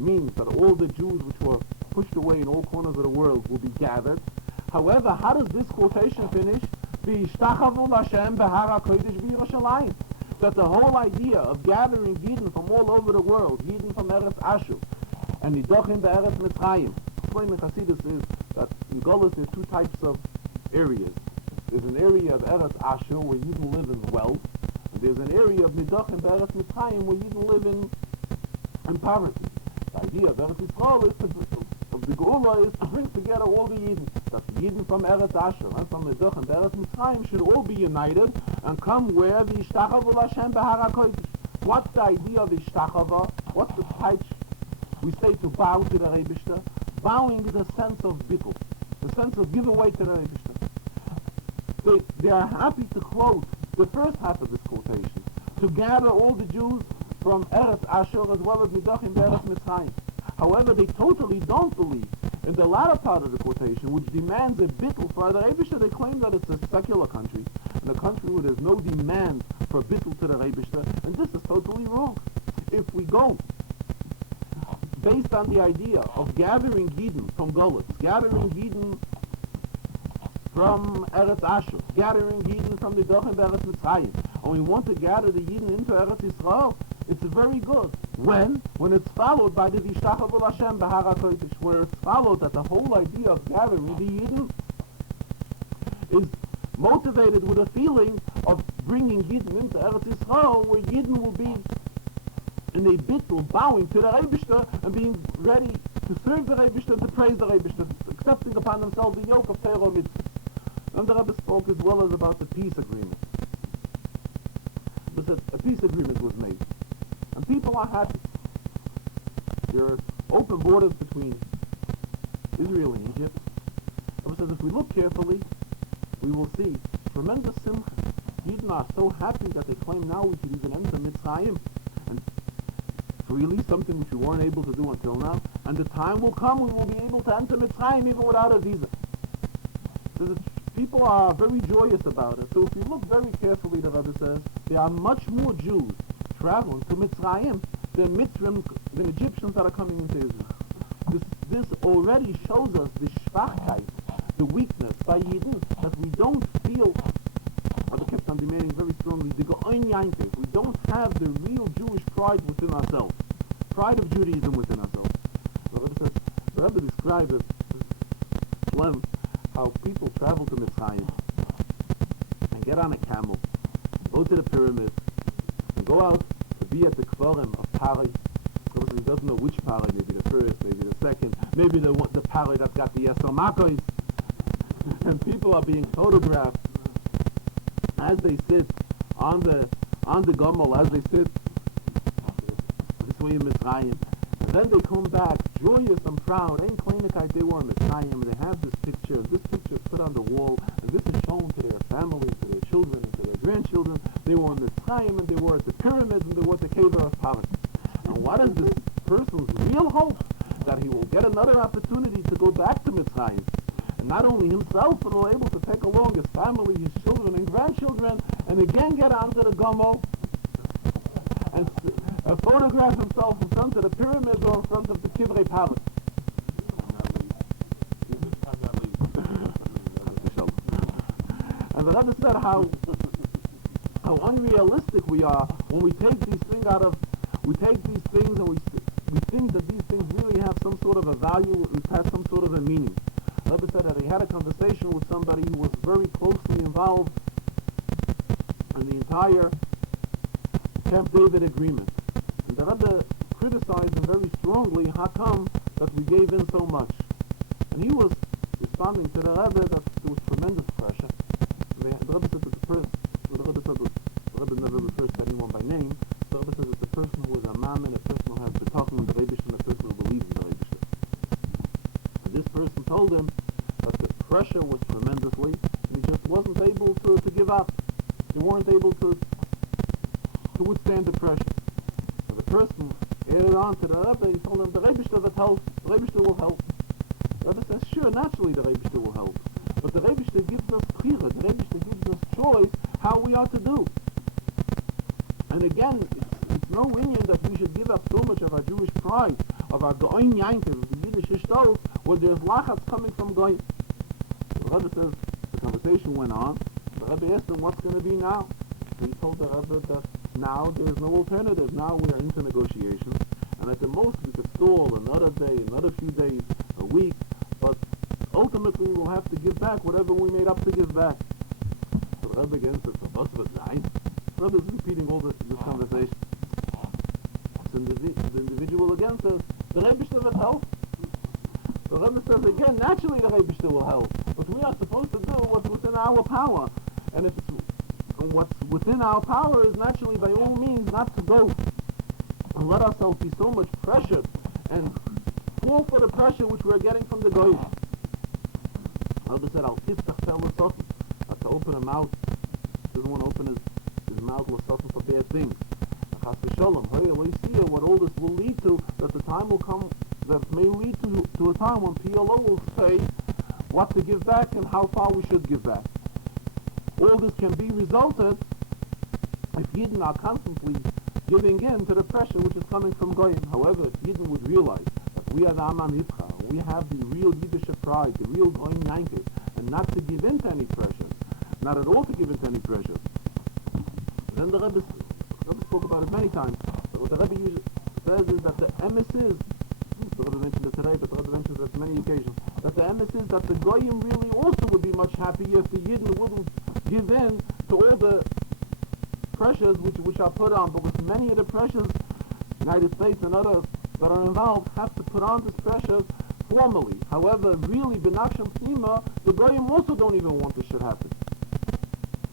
means that all the Jews which were pushed away in all corners of the world will be gathered. However, how does this quotation finish? V'yishtachavu Lashem b'har HaKodesh b'Yerushalayim. That the whole idea of gathering Yidden from all over the world, Yidden from Eretz Ashur, and Nidochim be'Eretz Mitzrayim. Explain in Chassidus is that in Golus there's two types of areas. There's an area of Eretz Ashur where Yidden live in wealth, and there's an area of Nidochim be'Eretz Mitzrayim where Yidden live in poverty. The idea of Eretz Yisrael is of the Geula is to bring together all the Yidden. That the Yidden from Eretz Ashur and from Nidochim be'Eretz Mitzrayim should all be united and come where the Ishtachava Lashem b'Har HaKodesh. What's the idea of Ishtachava? What's the type we say to bow to the Rebbeishter? Bowing is a sense of bittul, the sense of give away to the Rebbeishter. They are happy to quote the first half of this quotation, to gather all the Jews from Eretz Ashur as well as Nidochim be'Eretz Mitzrayim. However, they totally don't believe in the latter part of the quotation, which demands a bittul for the Rebbeishter. They claim that it's a secular country, and a country where there's no demand for bittul to the Rebbeishter, and this is totally wrong. If we go based on the idea of gathering Yidden from Golus, gathering Yidden from Eretz Ashur, gathering Yidden from the Nidochim be'Eretz Mitzrayim, and we want to gather the Yidden into Eretz Yisrael, it's very good. When it's followed by the V'yishtachavu Lashem b'Har HaKodesh, where it's followed that the whole idea of gathering the Yidden is motivated with a feeling of bringing Yidden into Eretz Yisrael, where Yidden will be in a bittul, bowing to the Rebbeishter and being ready to serve the Rebbeishter and to praise the Rebbeishter, accepting upon themselves the yoke of Torah mitzvah. And the Rebbe spoke as well as about the peace agreement. He said a peace agreement was made, and people are happy. There are open borders between Israel and Egypt. Rebbe says if we look carefully, we will see tremendous simcha. Yidden are so happy that they claim now we can even enter Mitzrayim and freely, something which we weren't able to do until now. And the time will come we will be able to enter Mitzrayim even without a visa. People are very joyous about it. So if you look very carefully, the Rebbe says, there are much more Jews traveling to Mitzrayim than Egyptians that are coming into Israel. This already shows us the schwachkeit, the weakness by Yidden, that we don't feel, Rebbe kept on demanding very strongly, the Go'on Yankev. We don't have the real Jewish pride within ourselves, pride of Judaism within ourselves. The Rebbe described it, how people travel to Mitzrayim and get on a camel, go to the pyramids, and go out to be at the Kvarim of Pari. He doesn't know which Pari, maybe the first, maybe the second, maybe the Pari that's got the Yesomakos. And people are being photographed as they sit on the Gomel, as they sit this way in Mitzrayim. And then they come back joyous and proud. Ain't Kleinigkeit, they were in Mitzrayim. They have this picture is put on the wall, and this is shown to their families, to their children, and to their grandchildren. They were in Mitzrayim, and they were at the pyramids, and they were at the cave of Pari. And what is this person's real hope? That he will get another opportunity to go back to Mitzrayim. And not only himself, but will able to take along his family, his children and grandchildren, and again get onto the Gomo and photograph himself in front of the pyramids or in front of the Kivrei Palace. And the Rebbe said how unrealistic we are when we take these things and we think that these things really have some sort of a value, it has some sort of a meaning. The Rebbe said that he had a conversation with somebody who was very closely involved in the entire Camp David agreement. And the Rebbe criticized him very strongly how come that we gave in so much. And he was responding to the Rebbe that there was tremendous pressure. And the Rebbe said that the Rebbe never refers to anyone by name. The Rebbe says that the person who is a mammon, a person who has the talking with the Rebbe, and a person who believes in the Rebbe. And this person told him that the pressure was tremendously, and he just wasn't able to give up. They weren't able to withstand the pressure. So the person added on to the Rebbe, he told him the Rebbe will help. The Rebbe will help. The Rebbe says, sure, naturally the Rebbe will help. But the Rebbe gives us bechira, the Rebbe gives us choice how we are to do. And again, it's no inyan that we should give up so much of our Jewish pride, of our Goin Yankiv, the Yiddish Ishtos, where there's lachats coming from Goin. The Rebbe says, the conversation went on. The Rebbe asked him, what's going to be now? And he told the Rebbe that now there's no alternative. Now we are into negotiations. And at the most we could stall another day, another few days, a week, but ultimately we'll have to give back whatever we made up to give back. So the Rebbe again says, what's with that? The Rebbe is repeating all this conversation. So the individual again says, the Rebbe will help. The Rebbe says again, naturally the Rebbe will help. But we are supposed to do what's within our power. And if it's what's within our power is naturally by all means not to go and let ourselves be so much pressured and fall for the pressure which we're getting from the goyim. Rebbe said, Al tiftach fel l'sofen, not to open a mouth, doesn't want to open his mouth l'sofen for bad things. Chas v'sholom, what all this will lead to, that the time will come, that may lead to a time when PLO will say what to give back and how far we should give back. All this can be resulted if Yidden are constantly giving in to the pressure which is coming from Goyim. However, if Yidden would realize that we are the Amam Yitcha, we have the real Yiddish pride, the real Goyim Yankiv, and not to give in to any pressure, not at all to give in to any pressure, then the Rebbe spoke about it many times. But what the Rebbe usually says is that the emes is, the Rebbe mentioned it today, but the Rebbe mentions it on many occasions, that the emes is that the Goyim really also would be much happier if the Yidden wouldn't give in to all the pressures which are put on, but with many of the pressures, United States and others that are involved have to put on this pressure formally. However, really, Benachim Pnima, the Goyim also don't even want this should happen.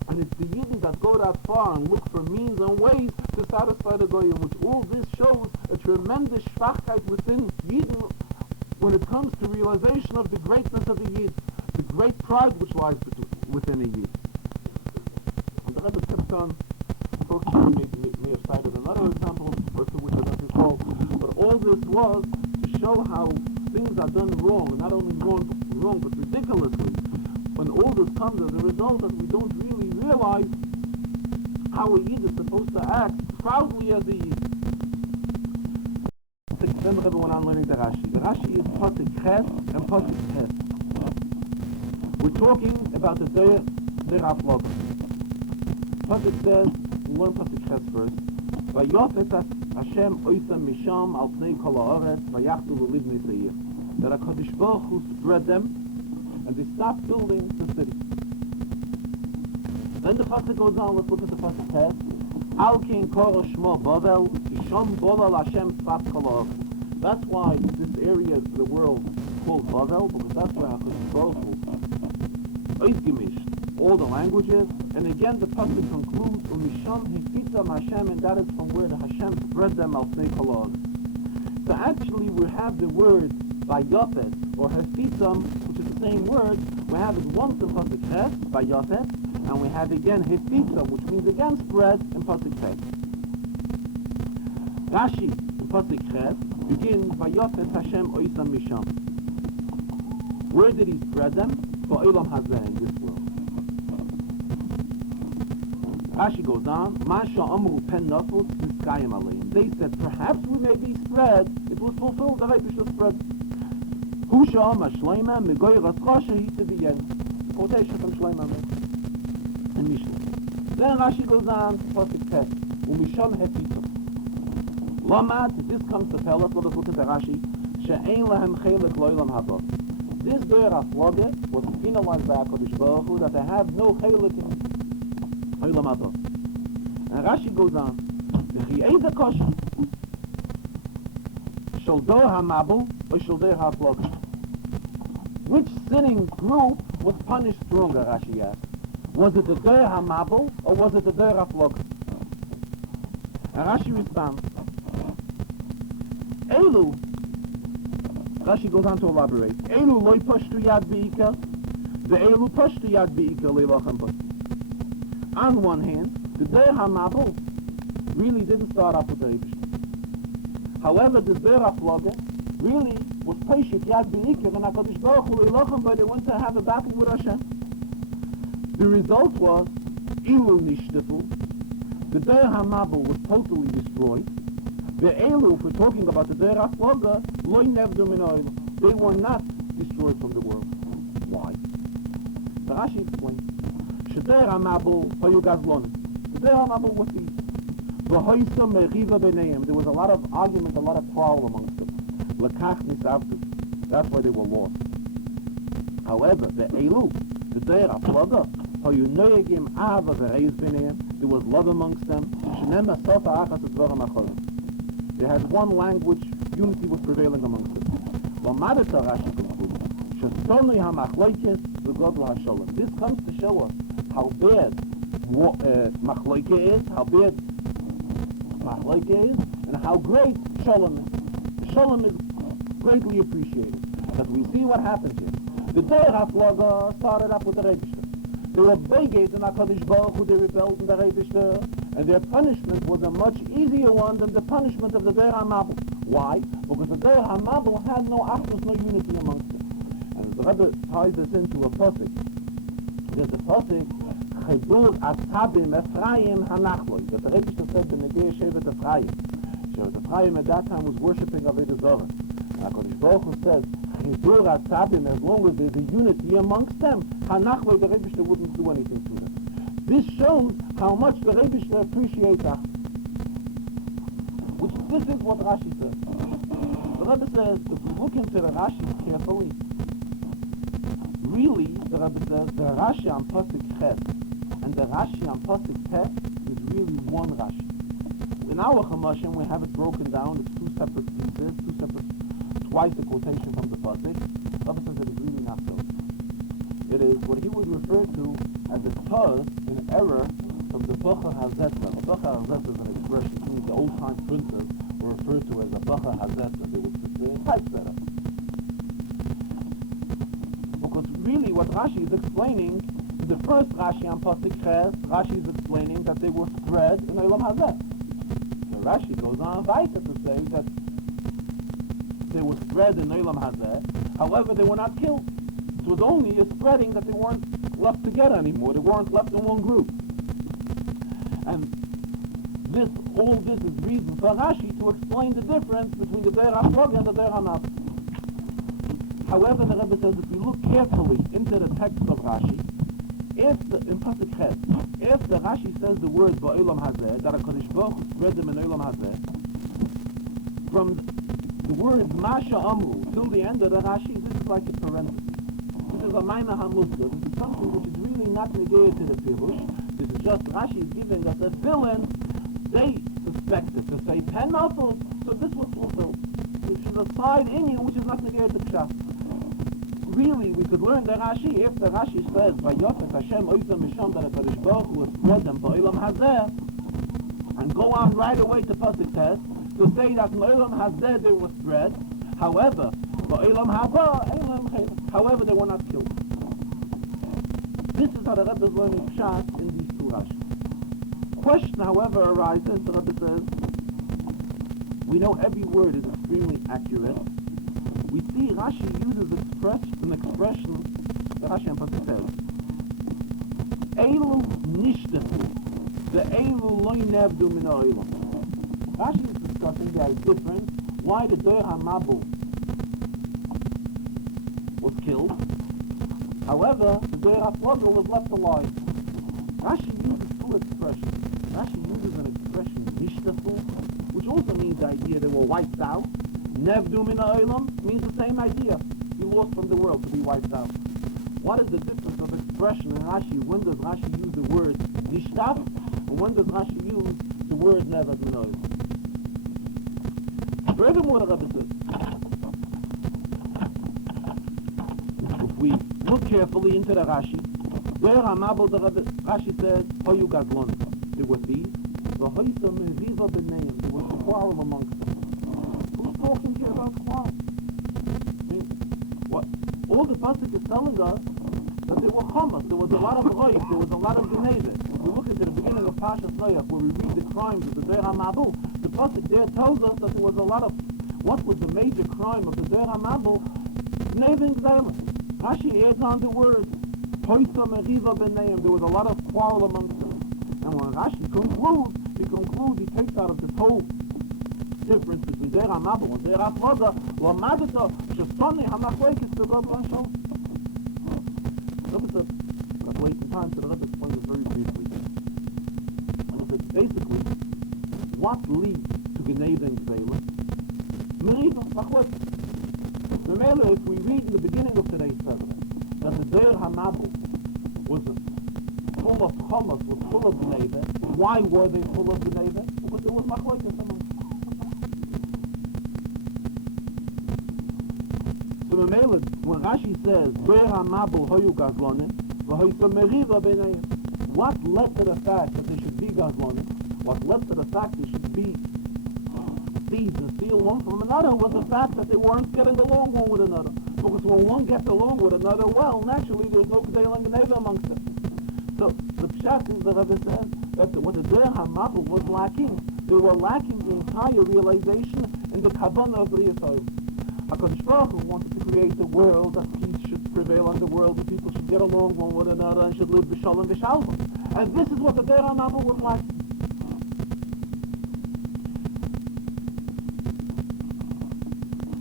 And it's the Yidden that go that far and look for means and ways to satisfy the Goyim, which all this shows a tremendous schwachkeit within Yidden when it comes to realization of the greatness of the Yid, the great pride which lies within a Yid. And the Rebbe kept on focusing, may have cited another example, or two which I don't recall, but all this was to show how things are done wrong, and not only wrong, but ridiculously, when all this comes as a result that we don't really realize how a Yid is supposed to act proudly as a Yid. Then the Rebbe went on learning the Rashi. The Rashi is Pasuk Ches and Pasuk Ches. We're talking about the Der Afloga. Pasuk says, we learn Pasuk Ches first. Vayofet Hashem oisam misham al pnei kol haaretz vayachdu l'libnei seir. That HaKadosh Baruch Hu spread them, and they stopped building the city. Then the Pasuk goes on, let's look at the Pasuk Ches. Al kin koro shmo Bavel, Kishom Bavel Hashem tzvat kol haaretz. That's why this area of the world is called Bavel, because that's where HaKadosh Baruch Hu Oizgemished all the languages. And again the Pasuk concludes, Umisham Hefitzam Hashem, and that is from where the Hashem spread them al pnei kol haaretz. So actually we have the word Vayofet, or Hefitzam, which is the same word. We have it once in Pasuk Ches, Vayofet, and we have again Hefitzam, which means again spread in Pasuk Ches. Rashi in Pasuk Ches begins Vayofet Hashem Oisam Misham. Where did he spread them? For Olam Hazeh, in this world. Rashi goes on, Masha Amru Pen Nafut Niskayim Aleim. They said, perhaps we may be spread, it was fulfilled, the Rebbe should spread. Husha Amar Shleima Megoy Raskasha He to the end. Quotation from Shleima and Mishnah. Then Rashi goes on to Pasuk Tes, Umisham Hefitzam. Lamat, this comes to tell us, let us look at the Rashi, She'ein Lahem Chelik Loilam Haba. This Der Afloge was penalized by HaKadosh Baruch Hu that they have no Chelik in Olam Haba. And Rashi goes on, V'chi Eza Kosha, Shel Der HaMabel, or Shel Der HaFloge. Which sinning group was punished stronger, Rashi asked? Was it the Der HaMabel, or was it the Der HaFloge? And Rashi responds, Elu, Rashi goes on to elaborate, Elu loy pashtu yad be'ika, ve'elu pashtu yad be'ika le'lachem bas. On one hand, the Der HaMabel really didn't start off with the Rebbe. However, the Zerafloge really was Peshik Yad B'Ikir and HaKadosh Baruch Hu Eilochem, but they went to have a battle with Hashem. The result was, Ilu Nishtifu, the Der HaMabel was totally destroyed. The Elu, if we're talking about the Der HaFloga, Loi Nevdu Min Ha'olam. They were not destroyed from the world. Why? The Rashi explains. Sheder HaMabel Hayu Gazlon. The Der HaMabel was these. V'hoisa Meriva B'neim. There was a lot of argument, a lot of quarrel amongst them. Lekach Nisavtus. That's why they were lost. However, the Elu, the Der HaFloga, Hayu Noegim Ava V'reis B'neim. There was love amongst them. Shnema Sofa Achas Advarim Achorim. They had one language, unity was prevailing amongst them. This comes to show us how bad Machloike is, and how great Shalom is. Shalom is greatly appreciated. But we see what happened here. The Der HaFloga started up with the Rebbeishter. They were begate in HaKadosh Baruch Hu, they rebelled in the Rebbeishter, and their punishment was a much easier one than the punishment of the Der HaMabel. Why? Because the Der HaMabel had no achdus, no unity amongst them. And the Rebbe ties this into a pasuk. There's a pasuk, Chibur Asabim Ephraim Hanachloi, that the Rebbe said the Negei Shevet Ephraim. Shevet Ephraim at that time was worshipping Avodah Zarah. And HaKadosh Baruch Hu says, Chibur Asabim, as long as there's a unity amongst them, Hanachloi, the Rebbe wouldn't do anything to them. This shows how much the Rebbe appreciates us. This is what Rashi says. The Rebbe says, if we look into the Rashi carefully, really, the Rebbe says, the Rashi on Pasuk Ches and the Rashi on Pasuk Tes is really one Rashi. In our Chamashim, we have it broken down. It's two separate pieces, twice the quotation from the Pasuk. The Rebbe says it is really not so. It is what he would refer to as a tuz, an error from the Bacha Hazeta. A Bacha Hazeta is an expression that means the old-time printers were referred to as a Bacha Hazeta. They would put the typesetter. Because really what Rashi is explaining, in the first Rashi on Pasuk Ches, Rashi is explaining that they were spread in Olam Hazeh. So Rashi goes on weiter to say that they were spread in Olam Hazeh, however they were not killed. It was only a spreading that they weren't left together anymore. They weren't left in one group. And all this is reason for Rashi to explain the difference between the Der HaFloga and the Der HaMabel. However, the Rebbe says if you look carefully into the text of Rashi, in Pasuk Ches, after Rashi says the word Ba'olam Hazeh, that HaKadosh Baruch Hu spread them in Olam Hazeh, from the word Masha Amru till the end of the Rashi, this is like a parenthesis. This is a minor hamluzga. This is something which is really not negated to the pirush. This is just Rashi is giving us a fill-in. They suspected to say 10 nafels, so this was fulfilled. Which is a side in you which is not negated to pshat. Really, we could learn the Rashi if the Rashi says Vayofet Hashem Oizem Misham that HaKadosh Baruch Hu spread them Ba'olam Hazeh, and go on right away to Pasuk Tes to say that Ba'olam Hazeh they were spread. However, Ba'olam Haba, however, they were not killed. This is how the Rebbe is learning Pshat in these two Rashi. Question, however, arises, the Rebbe says, we know every word is extremely accurate. We see Rashi uses an expression that Rashi and Pasuk says, Eilu nishtafu, the Eilu loy nevdu min ha'olam. Rashi is discussing the difference, why the Der HaMabel was killed. However, the Der HaFloga was left alive. Rashi uses two expressions. Rashi uses an expression, nishtafu, which also means the idea they were wiped out. Nevdu min ha'olam means the same idea. Be lost from the world, to be wiped out. What is the difference of expression in Rashi? When does Rashi use the word nishtaf? And when does Rashi use the word nevdu min ha'olam? Furthermore, the Rebbe says, if we look carefully into the Rashi, Der HaMabel, the Rashi says, Hoyu Gazlon. There were thieves. V'hoisa meziva b'neim. There was a quarrel amongst them. Who's talking here about quarrel? I mean, what? All the pasuk is telling us that there were chamas, there was a lot of roif, there was a lot of geneva. If we look at the beginning of Parshas Noach, where we read the crimes of the Zer HaMabul, the pasuk there tells us that there was a lot of, what was the major crime of the Zer HaMabul? Geneva and Gzeilah. Rashi adds on the word, Poisa Meriva B'neim, there was a lot of quarrel amongst them. And when Rashi concludes, he takes out of this whole difference between Zer HaMabul and Zer HaFloga, Lamadita, Shastani HaMachleikis B'God L'Hashol. Rebbe says, not wasting time, so the Rebbe explains it very briefly. And it says, basically, what leads to Geneva and Gzeilah? Meriva, Machleikis. Remember, if we read in the beginning of today's Chazarah, that the Zer HaMabul was full of chamas, was full of Geneva. Why were they full of Geneva? Because there was Machleikis among them. So Memele, when Rashi says, Zer HaMabul hoyu gazlonim, v'hoysa meriva b'neim, what led to the fact that there should be gazlonim? What led to the fact there should be thieves and steal one from another was the fact that they weren't getting along one with another. Because when one gets along with another, well, naturally there's no Gzeil and Geneva amongst them. So the pshat is the Rebbe says that what the Zer HaMabul was lacking, they were lacking the entire realization in the kavanah of B'riyas Ha'olam. HaKadosh Baruch Hu wanted to create a world that peace should prevail on the world, that people should get along one with another and should live b'shalom v'shalom. And this is what the Zer HaMabul was lacking.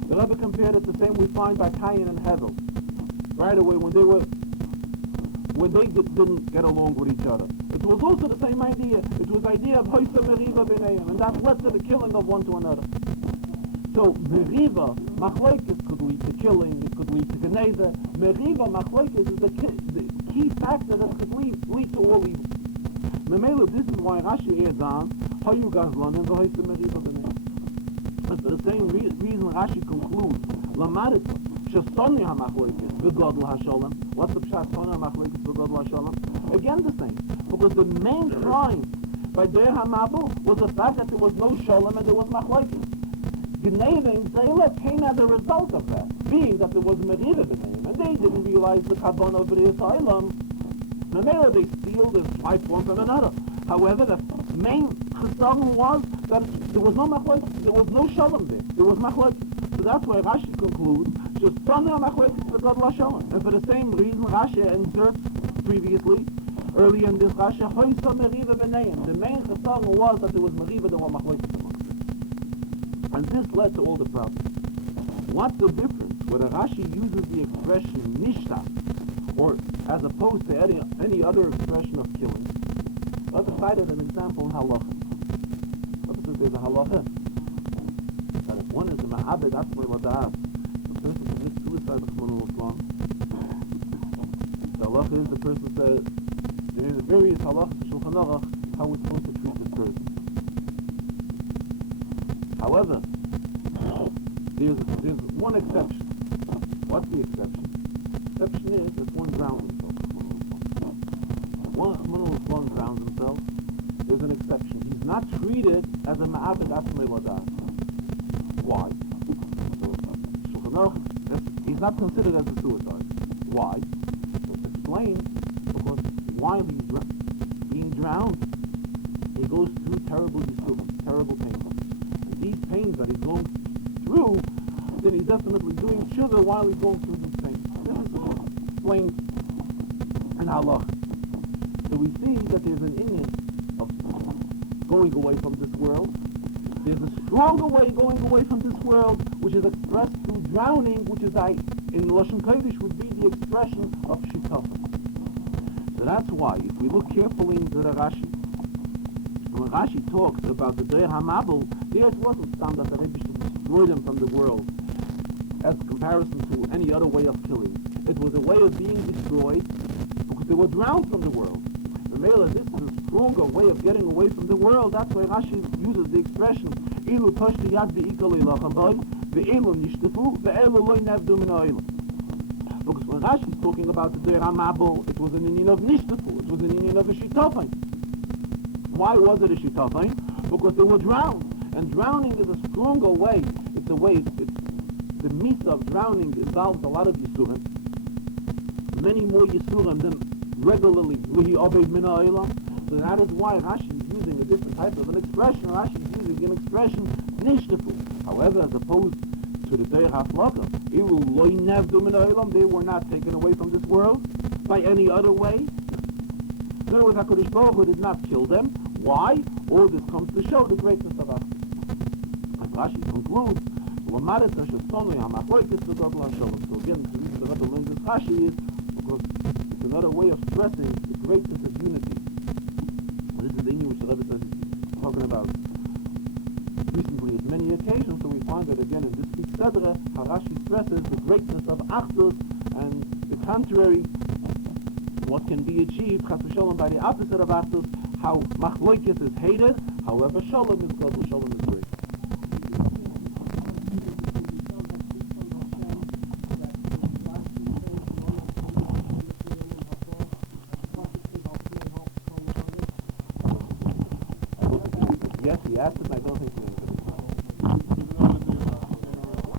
The Rebbe compared it the same we find by Cain and Hevel. Right away, when they didn't get along with each other. It was also the same idea. It was the idea of Hoysa Meriva B'neim, and that led to the killing of one to another. So Meriva, Machleikis could lead to killing, it could lead to Geneva. Meriva, Machleikis is the key factor that could lead to all evil. Memele, this is why Rashi adds on, Hoyu Gazlonim v'Hoysa Meriva B'neim. And for the same reason Rashi concludes, Lamarit, Shastoni HaMachleikis v'God L'Hasholem. What's the pshat Shastoni HaMachleikis v'God L'Hasholem? Again the same. Because the main crime by Zer HaMabul was the fact that there was no Sholem and there was Machleikis. Geneva and Gzeilah came as a result of that, being that there was Meriva B'neim, and they didn't realize the kavanah of B'riyas Ha'olam. Remember, they steal this life one from another. However, the main chesed was that there was no Machleikis, there was no Shalom there was Machleikis. So that's why Rashi concludes, just Tzana Machleikis v'God L'Shalom. And for the same reason, Rashi inserts previously, earlier in this Rashi, Hoysa Meriva B'neim. The main chesed was that there was Meriva, there were Machleikis amongst them. And this led to all the problems. What's the difference whether Rashi uses the expression Nishta, or as opposed to any other expression of killing? Let's cite an example in halacha. Let's say there's a halacha that if one is a ma'abed atzmai l'da'at, the person commits suicide b'chmonu l'slam. The halacha is the person says, there is various halachas in Shulchan Aruch how we're supposed to treat this person. However, there's one exception. What's the exception? The exception is if one drowns himself. One drowns himself, there's an exception. He's not treated as a ma'abed atzmai l'da'at. Why? So, he's not considered as a suicide. Why? It's explained because while he's being drowned, he goes through terrible yisurim, terrible pains. And these pains that he's going through, then he's definitely doing tshuva while he's going through these pains. This is explained in halacha. So we see that there's an inyan of going away from this world. There's a stronger way going away from this world, which is expressed through drowning, which is in Lashon Kodesh would be the expression of shitafah. So that's why, if we look carefully into the Rashi, when Rashi talks about the Zer HaMabul, there it wasn't stand that the Rebbe should destroy them from the world, as comparison to any other way of killing. It was a way of being destroyed because they were drowned from the world. This is a stronger way of getting away from the world. That's why Rashi uses the expression Ilu toshti yad ve'ikal ilachavai ve'elu nishtafu ve'elu loy nevdu min ha'olam. Because when Rashi is talking about the Zer HaMabul, it was an union of nishtafu, it was an union of a shitafain. Why was it a shitafain? Because they were drowned. And drowning is a stronger way. It's a way, the meat of drowning involves a lot of yisurim. many more Yisurim than regularly Lihi Obed Min Ha'olam. So that is why Rashi is using a different type of an expression. Rashi is using an expression Nishtafu. However, as opposed to the Deir HaFlaka, Ilu Loi Nevdu Min Ha'olam, they were not taken away from this world by any other way. In other words, HaKadosh Baruch Hu did not kill them. Why? All this comes to show the greatness of us. As Rashi concludes, so again, the reason the Rebbe learned this Rashi is because it's another way of stressing the greatness of unity. This is the Inyan which the Rebbe says he's talking about recently at many occasions, so we find that again in this week's Chazarah, how Rashi stresses the greatness of Achdus and the contrary, what can be achieved, Chas v'Shalom, by the opposite of Achdus, how Machloikis is hated, however Shalom is God, Shalom is great. Yes, he asked it, I don't think